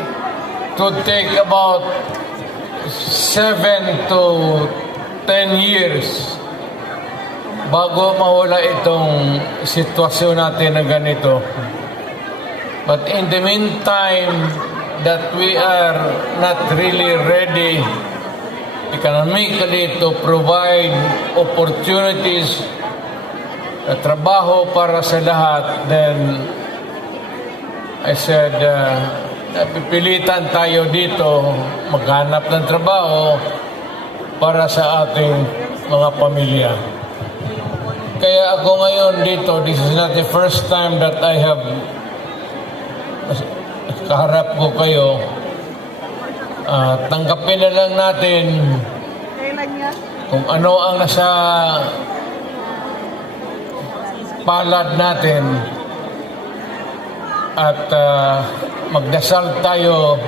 it would take about 7 to 10 years bago mawala itong sitwasyon natin na ganito. But in the meantime, that we are not really ready economically to provide opportunities, trabaho para sa lahat, then I said, napipilitan tayo dito maghanap ng trabaho para sa ating mga pamilya. Kaya ako ngayon dito, this is not the first time that I have kaharap ko kayo. Tanggapin na lang natin kung ano ang nasa palad natin at magdasal tayo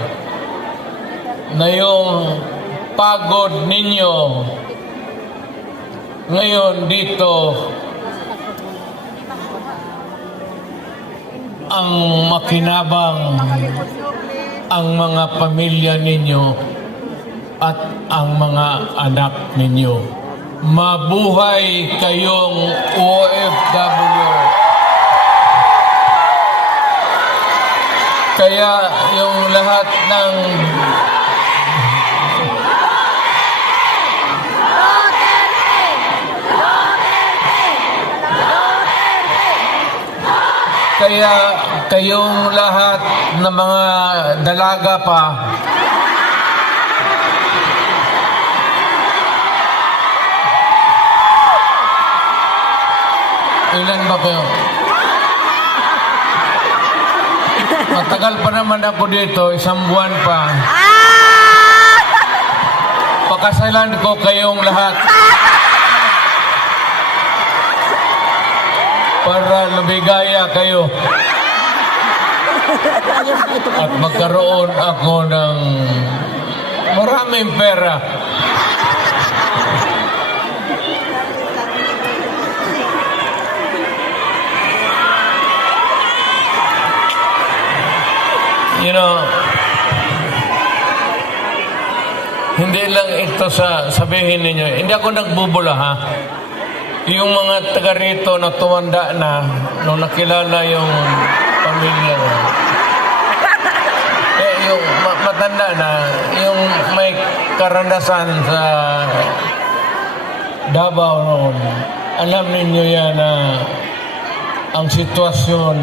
na yung pagod ninyo ngayon dito ang makinabang ang mga pamilya ninyo at ang mga anak ninyo. Mabuhay kayong OFW. Kaya yung lahat ng Kaya kayong lahat na mga dalaga pa, ilan ba kayo? Matagal pa naman ako dito, 1 buwan pa. Pakasalan ko kayong lahat para lumigaya kayo at magkaroon ako ng maraming pera. You know, hindi lang ito sabihin ninyo, hindi ako nagbubula ha. Yung mga taga rito na tumanda na nung nakilala yung pamilya na. Yung matanda na, yung may karanasan sa Davao noon, alam ninyo yan na ang sitwasyon